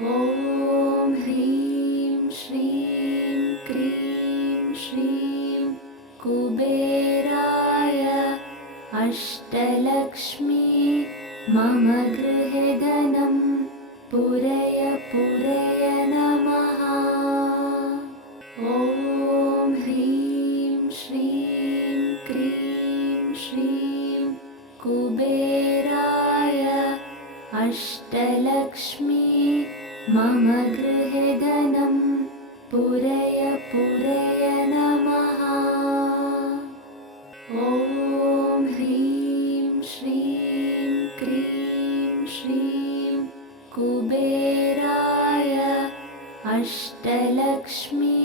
ॐ ह्रीं श्रीं क्रीं श्रीं कुबेराय अष्टलक्ष्मी मम गृहे धनं पूरय पूरय नमः। ॐ ह्रीं श्रीं क्रीं श्रीं कुबेराय अष्टलक्ष्मी मम गृहे धनं पूरय पूरय नमः। ॐ ह्रीं श्रीं क्रीं श्रीं कुबेराय अष्टलक्ष्मी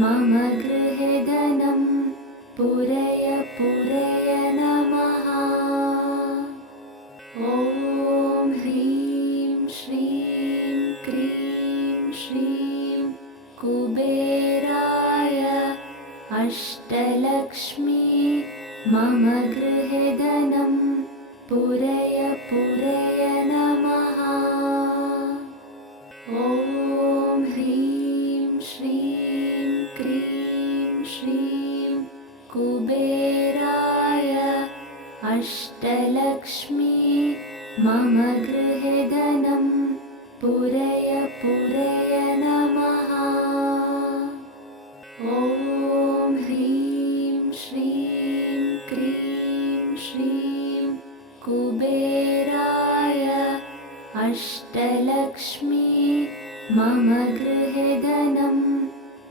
मम गृहे धनं पूरय पूरय नमः। ॐ ह्रीं श्रीं क्रीं श्रीं कुबेराय अष्टलक्ष्मी मम गृहे धनं पूरय पूरय नमः। ॐ ह्रीं श्रीं क्रीं श्रीं कुबेराय अष्टलक्ष्मी मम गृहे धनं पूरय पूरय नमः। ॐ ह्रीं श्रीं क्रीं श्रीं कुबेराय अष्टलक्ष्मी मम गृहे धनं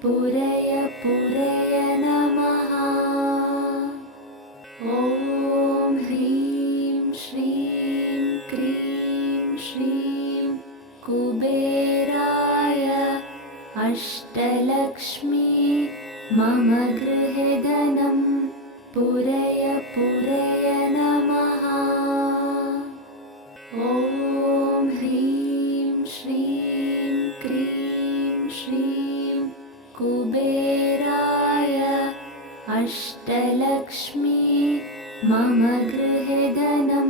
पूरय पूरय नमः। ॐ ह्रीं श्रीं क्रीं श्रीं कुबेराय अष्टलक्ष्मी मम गृहे धनं पूरय पूरय नमः। ॐ ह्रीं श्रीं क्रीं श्रीं कुबेराय अष्टलक्ष्मी मम गृहे धनं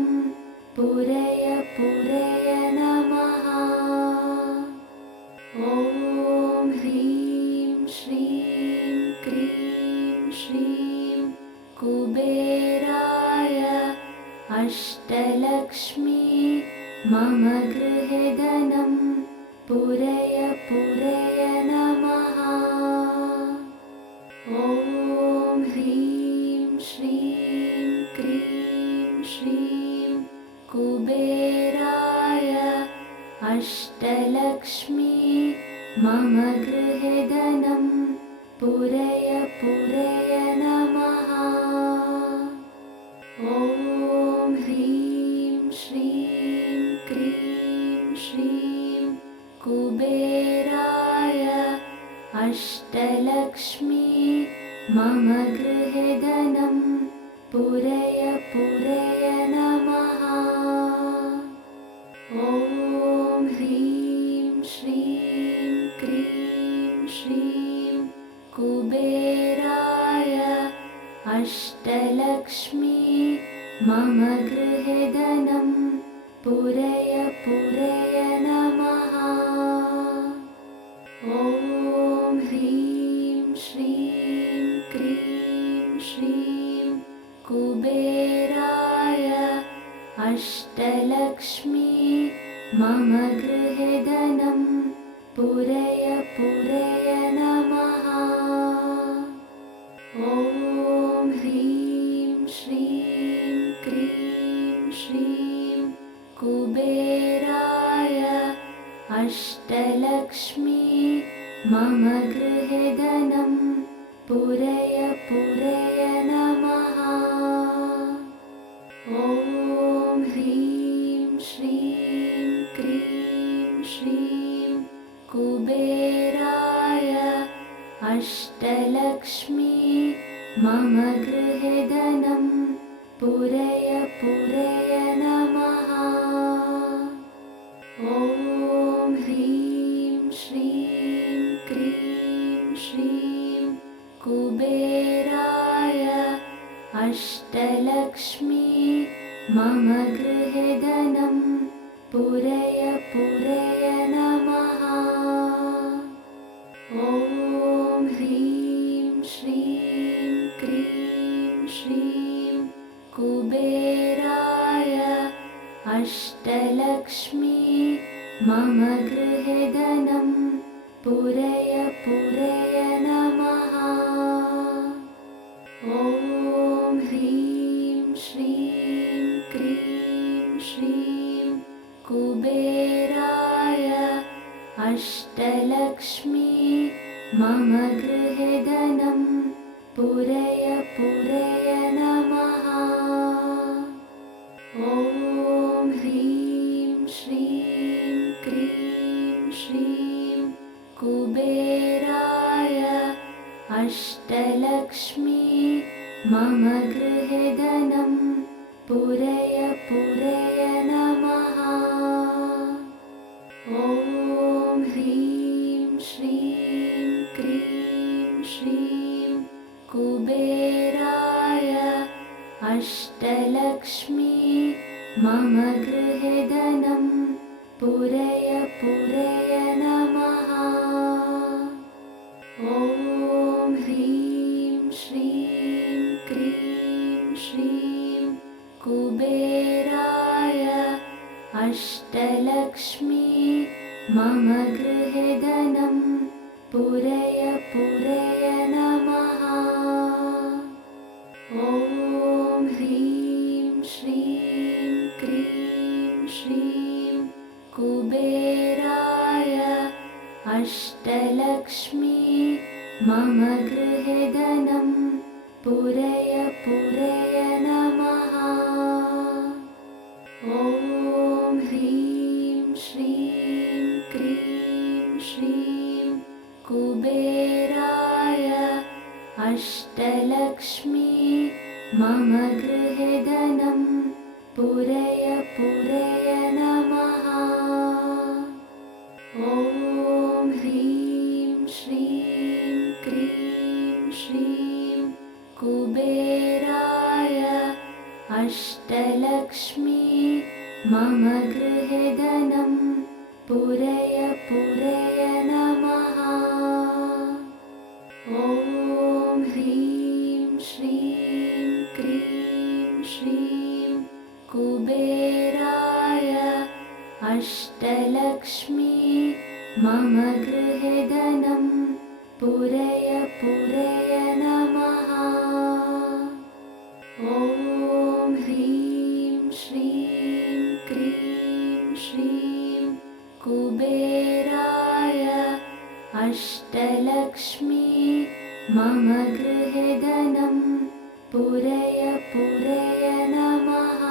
पूरय पूरय नमः। ॐ ह्रीं श्रीं क्रीं श्रीं कुबेराय अष्टलक्ष्मी मम गृहे धनं पूरय पूरय नमः। ॐ ह्रीं श्रीं क्रीं श्रीं कुबेराय अष्टलक्ष्मी मम गृहे धनं पूरय पूरय नमः। ॐ ह्रीं श्रीं क्रीं श्रीं कुबेराय अष्टलक्ष्मी मम गृहे धनं पूरय पूरय नमः। ॐ ह्रीं श्रीं क्रीं श्रीं कुबेराय अष्टलक्ष्मी मम गृहे धनं पूरय पूरय नमः। ॐ ह्रीं श्रीं क्रीं श्रीं कुबेराय अष्टलक्ष्मी मम गृहे धनं पूरय पूरय नमः। ॐ ह्रीं श्रीं क्रीं श्रीं कुबेराय अष्टलक्ष्मी मम गृहे धनं पूरय पूरय नमः। ॐ ह्रीं श्रीं क्रीं श्रीं कुबेराय अष्टलक्ष्मी मम गृहे धनं पूरय पूरय नमः। ॐ ह्रीं श्रीं क्रीं श्रीं कुबेराय अष्टलक्ष्मी मम गृहे धनं पूरय पूरय नमः। मम गृहे धनं पूरय पूरय नमः। ॐ ह्रीं श्रीं क्रीं श्रीं कुबेराय अष्टलक्ष्मी मम गृहे धनं पूरय पूरय नमः। ॐ ह्रीं श्रीं क्रीं श्रीं कुबेराय अष्टलक्ष्मी मम गृहे धनं पूरय पूरय नमः। ॐ ह्रीं श्रीं क्रीं श्रीं कुबेराय अष्टलक्ष्मी मम गृहे धनं पूरय पूरय नमः। ॐ ह्रीं श्रीं क्रीं श्रीं कुबेराय अष्टलक्ष्मी मम गृहे धनं पूरय पूरय नमः। ॐ ह्रीं श्रीं क्रीं श्रीं कुबेराय अष्टलक्ष्मी मम गृहे धनं पूरय पूरय नमः। ॐ ह्रीं श्रीं क्रीं श्रीं कुबेराय अष्टलक्ष्मी मम गृहे धनं पूरय पूरय नमः। ॐ ह्रीं श्रीं क्रीं श्रीं कुबेराय अष्टलक्ष्मी मम गृहे धनं पूरय पूरय नमः। ॐ ह्रीं श्रीं क्रीं श्रीं कुबेराय अष्टलक्ष्मी मम गृहे धनं पूरय पूरय नमः। ॐ ह्रीं श्रीं क्रीं श्रीं कुबेराय अष्टलक्ष्मी मम गृहे धनं पूरय पूरय नमः।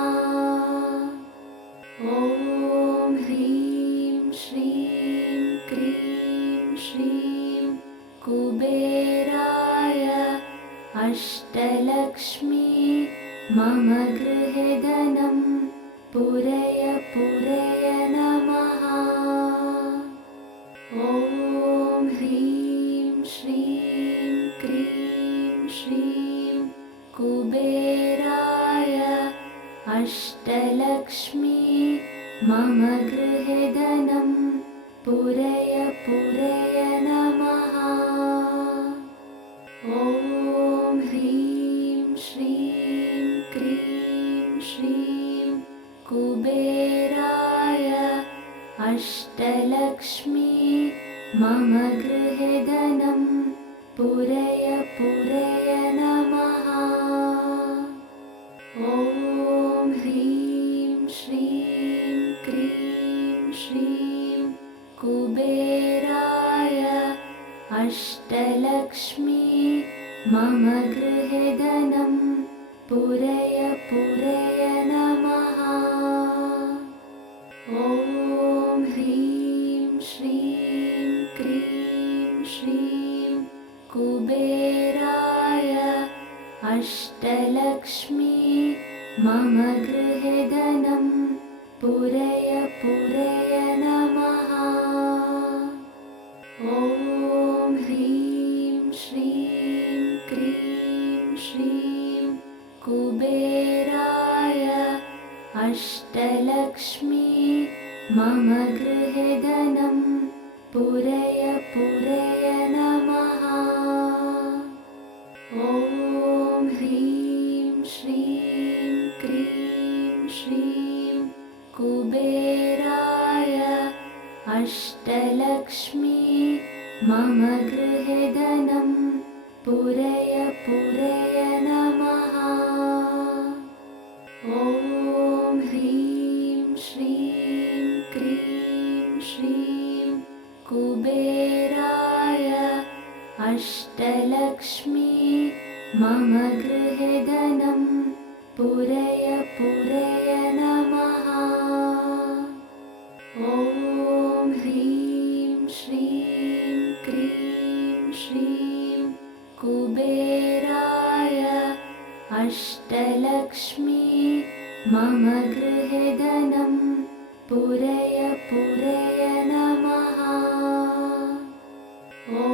ॐ ह्रीं श्रीं क्रीं श्रीं कुबेराय अष्टलक्ष्मी मम गृहे धनं पूरय पूरय नमः। ॐ ह्रीं श्रीं क्रीं श्रीं कुबेराय अष्टलक्ष्मी मम गृहे धनं पूरय पूरय नमः। ॐ ह्रीं श्रीं क्रीं श्रीं कुबेराय अष्टलक्ष्मी मम गृहे धनं पूरय पूरय नमः। ॐ ह्रीं श्रीं क्रीं श्रीं कुबेराय अष्टलक्ष्मी मम गृहे धनं पूरय पूरय नमः। ॐ ह्रीं श्रीं क्रीं श्रीं कुबेराय अष्टलक्ष्मी मम गृहे धनं पूरय पूरय नमः। ॐ ह्रीं श्रीं क्रीं श्रीं कुबेराय अष्टलक्ष्मी मम गृहे धनं पूरय पूरय नमः। ॐ ह्रीं श्रीं क्रीं श्रीं कुबेराय अष्टलक्ष्मी मम गृहे धनं पूरय पूरय नमः। ॐ ह्रीं श्रीं क्रीं श्रीं कुबेराय अष्टलक्ष्मी मम गृहे धनं पूरय पूरय नमः। ॐ ह्रीं श्रीं क्रीं श्रीं कुबेराय अष्टलक्ष्मी मम गृहे धनं पूरय पूरय नमः। ॐ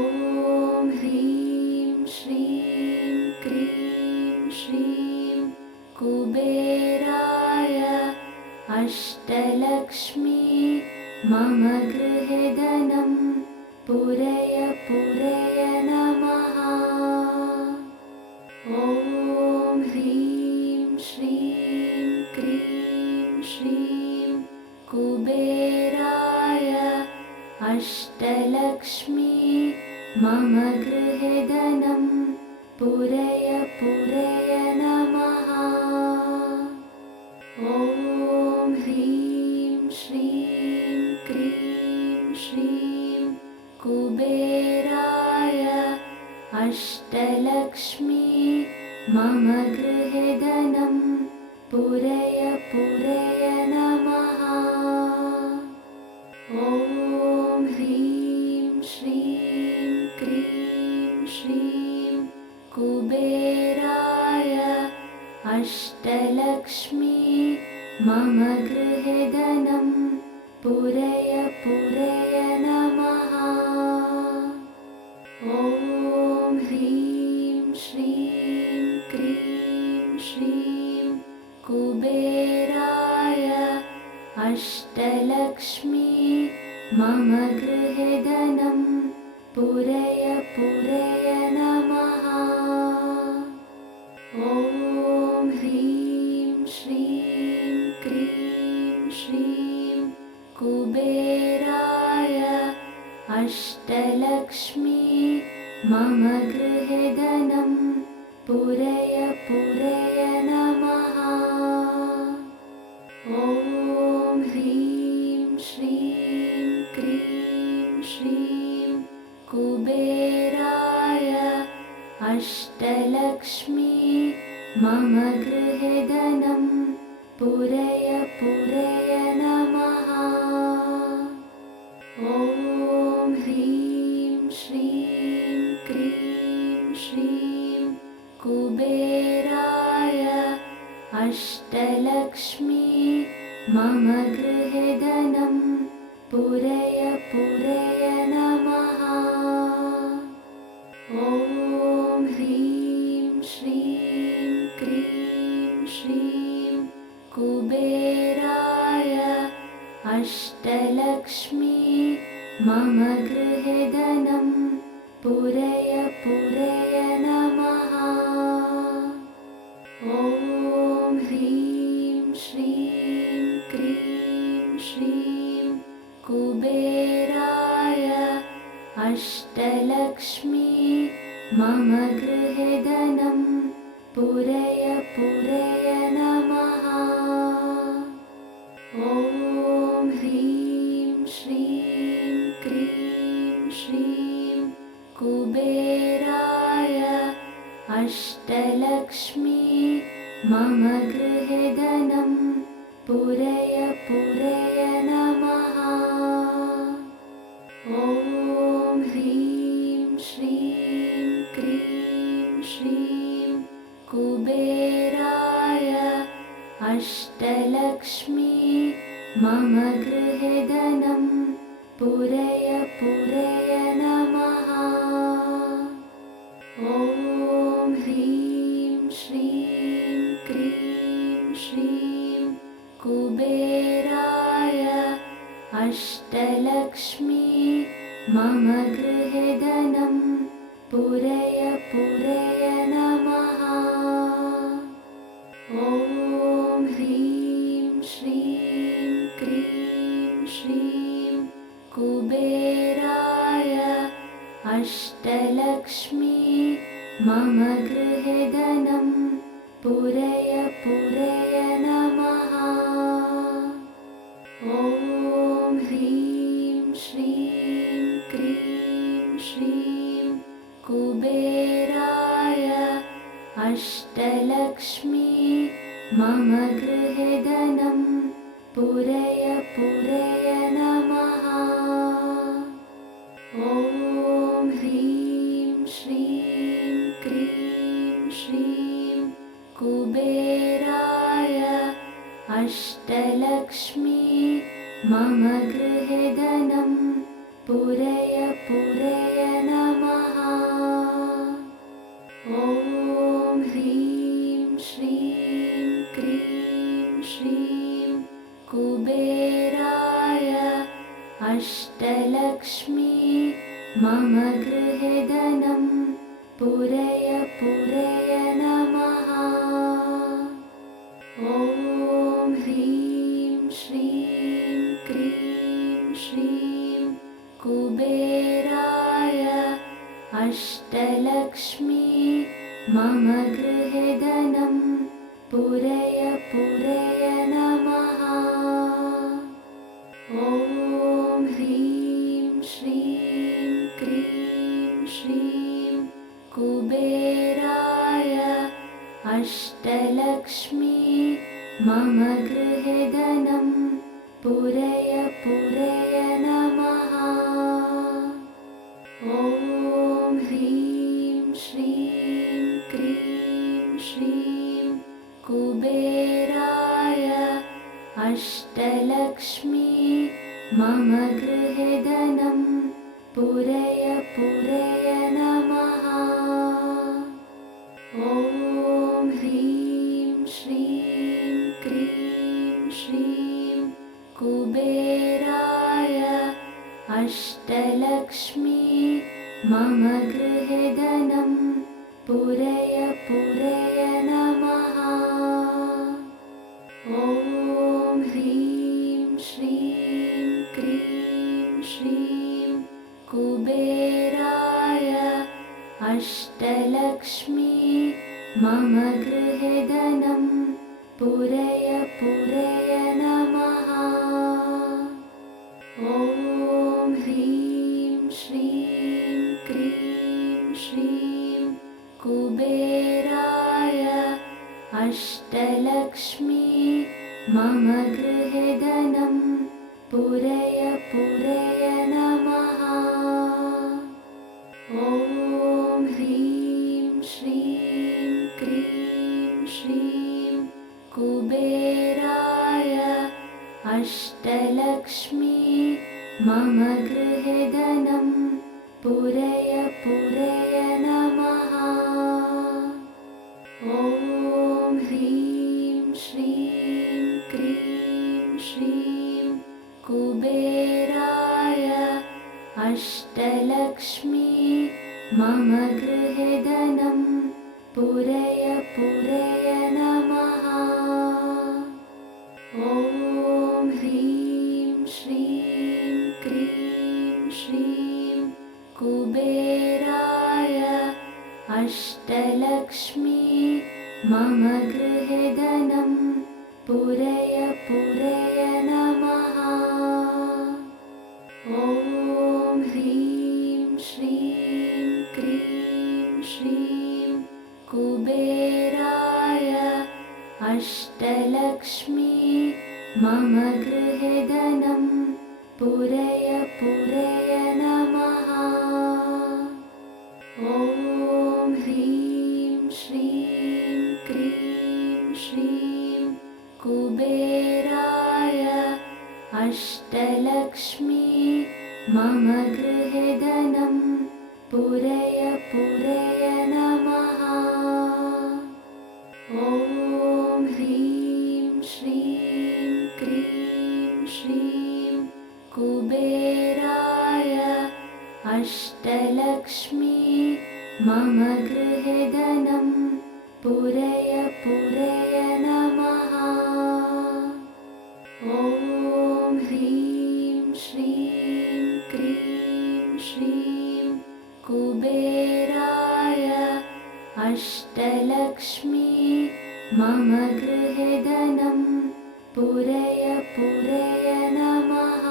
ह्रीं श्रीं क्रीं श्रीं कुबेराय अष्टलक्ष्मी मम गृहे धनं पूरय पूरय नमः। ॐ ह्रीं श्रीं क्रीं श्रीं कुबेराय अष्टलक्ष्मी मम गृहे धनं पूरय पूरय नमः। ॐ ह्रीं श्रीं क्रीं श्रीं कुबेराय अष्टलक्ष्मी मम गृहे धनं पूरय पूरय नमः। ॐ ह्रीं श्रीं क्रीं श्रीं कुबेराय अष्टलक्ष्मी मम गृहे धनं पूरय पूरय नमः। ॐ ह्रीं श्रीं क्रीं श्रीं कुबेराय अष्टलक्ष्मी मम गृहे धनं पूरय पूरय नमः। ॐ ह्रीं श्रीं क्रीं श्रीं कुबेराय अष्टलक्ष्मी मम गृहे धनं पूरय पूरय नमः। ॐ ह्रीं श्रीं क्रीं श्रीं कुबेराय अष्टलक्ष्मी मम गृहे धनं पूरय पूरय नमः। ॐ ह्रीं श्रीं क्रीं श्रीं कुबेराय अष्टलक्ष्मी मम गृहे धनं पूरय पूरय नमः। ॐ ह्रीं श्रीं क्रीं श्रीं कुबेराय अष्टलक्ष्मी मम गृहे धनं पूरय पूरय नमः। ॐ ह्रीं श्रीं क्रीं श्रीं कुबेराय अष्टलक्ष्मी मम गृहे धनं पूरय पूरय नमः। ॐ ह्रीं श्रीं क्रीं श्रीं कुबेराय अष्टलक्ष्मी मम गृहे धनं पूरय पूरय नमः। ॐ ह्रीं श्रीं क्रीं श्रीं कुबेराय अष्टलक्ष्मी मम गृहे धनं पूरय पूरय नमः। ॐ ह्रीं श्रीं क्रीं श्रीं कुबेराय अष्टलक्ष्मी मम गृहे धनं पूरय पूरय नमः। ॐ ह्रीं श्रीं क्रीं श्रीं कुबेराय अष्टलक्ष्मी मम गृहे धनं पूरय पूरय नमः। ॐ ह्रीं श्रीं क्रीं श्रीं कुबेराय अष्टलक्ष्मी मम गृहे धनं पूरय पूरय नमः। ॐ ह्रीं श्रीं क्रीं श्रीं कुबेराय अष्टलक्ष्मी मम गृहे धनं पूरय पूरय नमः। ॐ ह्रीं श्रीं क्रीं श्रीं कुबेराय अष्टलक्ष्मी मम गृहे धनं पूरय पूरय नमः। ॐ ह्रीं श्रीं क्रीं श्रीं कुबेराय अष्टलक्ष्मी मम गृहे धनं पूरय पूरय नमः। ॐ ह्रीं श्रीं क्रीं श्रीं कुबेराय अष्टलक्ष्मी मम गृहे धनं पूरय पूरय नमः। ॐ ह्रीं श्रीं क्रीं श्रीं कुबेराय अष्टलक्ष्मी मम गृहे धनं पूरय पूरय नमः। ॐ ह्रीं श्रीं क्रीं श्रीं कुबेराय अष्टलक्ष्मी मम गृहे धनं पूरय पूरय नमः। ॐ ह्रीं श्रीं क्रीं श्रीं कुबेराय अष्टलक्ष्मी मम गृहे धनं पूरय पूरय नमः। ॐ ह्रीं श्रीं क्रीं श्रीं कुबेराय अष्टलक्ष्मी मम गृहे धनं पूरय पूरय नमः। ॐ ह्रीं श्रीं क्रीं श्रीं कुबेराय अष्टलक्ष्मी मम गृहे धनं पूरय पूरय नमः। ॐ ह्रीं श्रीं क्रीं श्रीं कुबेराय अष्टलक्ष्मी मम गृहे धनं पूरय पूरय नमः। ॐ ह्रीं श्रीं क्रीं श्रीं कुबेराय अष्टलक्ष्मी मम गृहे धनं पूरय पूरय नमः। ॐ ह्रीं श्रीं क्रीं श्रीं कुबेराय अष्टलक्ष्मी मम गृहे धनं पूरय पूरय नमः। ॐ ह्रीं श्रीं क्रीं श्रीं कुबेराय अष्टलक्ष्मी मम गृहे धनं पूरय पूरय नमः। ॐ ह्रीं श्रीं क्रीं श्रीं कुबेराय अष्टलक्ष्मी मम गृहे धनं पूरय पूरय नमः। ॐ ह्रीं श्रीं कुबेराय अष्टलक्ष्मी मम गृहे धनं पूरय पूरय नमः।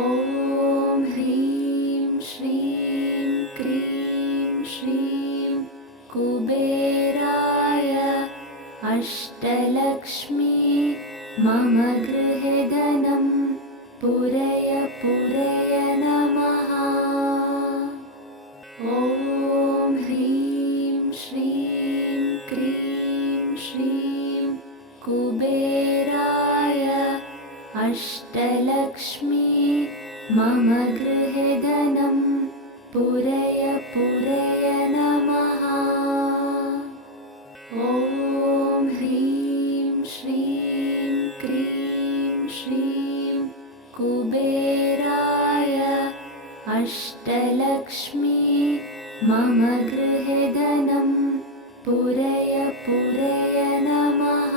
ॐ ह्रीं श्रीं क्रीं श्रीं कुबेराय अष्टलक्ष्मी मम गृहे धनं पूरय पूरय नमः। ॐ ह्रीं श्रीं क्रीं श्रीं कुबेराय अष्टलक्ष्मी मम गृहे धनं पूरय पूरय नमः। ॐ ह्रीं श्रीं क्रीं श्रीं कुबेराय अष्टलक्ष्मी मम गृहे धनं पूरय पूरय नमः।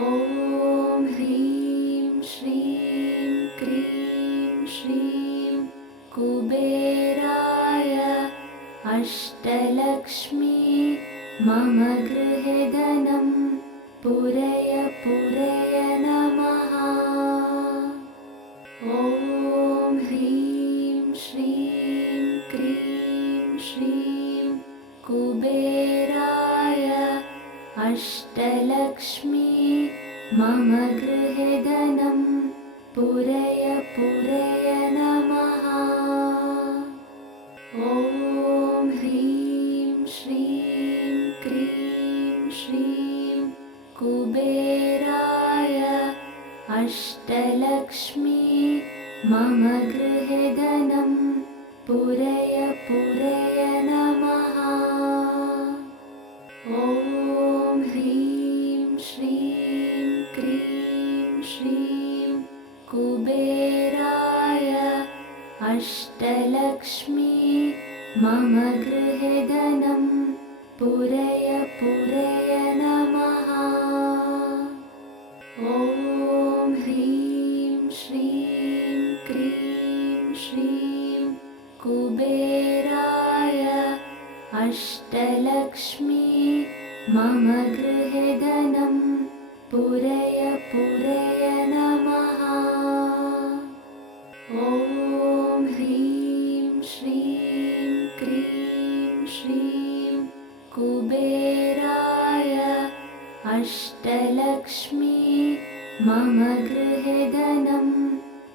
ॐ ह्रीं श्रीं क्रीं श्रीं कुबेराय अष्टलक्ष्मी मम गृहे धनं पूरय पूरय नमः। ॐ ह्रीं श्रीं क्रीं श्रीं कुबेराय अष्टलक्ष्मी मम गृहे धनं पूरय पूरय नमः। ॐ ह्रीं श्रीं क्रीं श्रीं कुबेराय अष्टलक्ष्मी मम गृहे धनं पूरय पूरय नमः। ॐ ह्रीं श्रीं क्रीं श्रीं कुबेराय अष्टलक्ष्मी मम गृहे धनं पूरय पूरय नमः। ॐ ह्रीं श्रीं क्रीं श्रीं कुबेराय अष्टलक्ष्मी मम गृहे धनं पूरय पूरय नमः। ॐ ह्रीं श्रीं क्रीं श्रीं कुबेराय अष्टलक्ष्मी मम गृहे धनं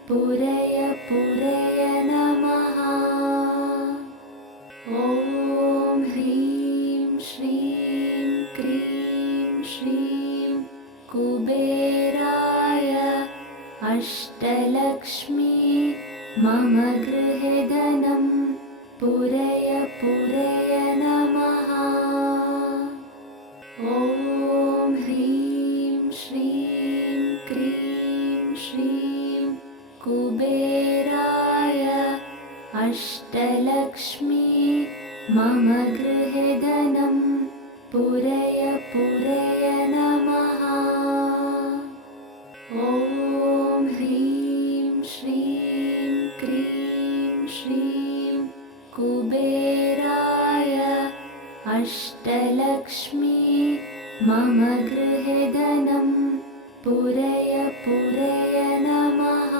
पूरय पूरय नमः। ॐ ह्रीं श्रीं क्रीं श्रीं कुबेराय अष्टलक्ष्मी मम गृहे धनं पूरय पूरय नमः। ॐ ह्रीं श्रीं क्रीं श्रीं कुबेराय अष्टलक्ष्मी मम गृहे धनं पूरय पूरय नमः। ॐ ह्रीं श्रीं क्रीं श्रीं कुबेराय अष्टलक्ष्मी मम गृहे धनं पूरय पूरय नमः।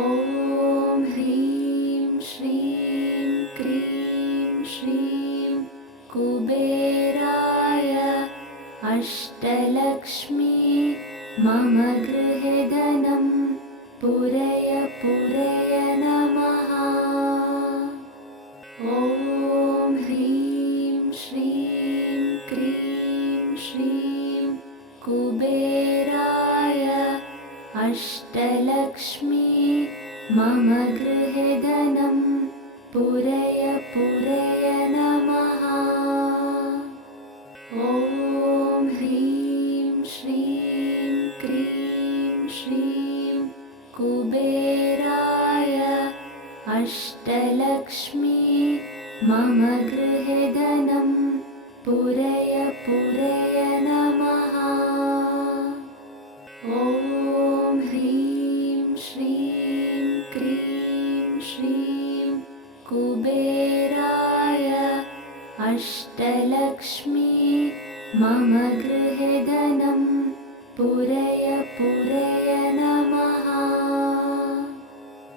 ॐ ह्रीं श्रीं क्रीं श्रीं कुबेराय अष्टलक्ष्मी मम गृहे धनं पूरय पूरय नमः। ॐ ह्रीं श्रीं क्रीं श्रीं कुबेराय अष्टलक्ष्मी मम गृहे धनं पूरय पूरय नमः। ॐ ह्रीं श्रीं क्रीं श्रीं कुबेराय अष्टलक्ष्मी मम गृहे धनं पूरय पूरय नमः। ॐ ह्रीं श्रीं क्रीं अष्टलक्ष्मी मम गृहे धनं पूरय पूरय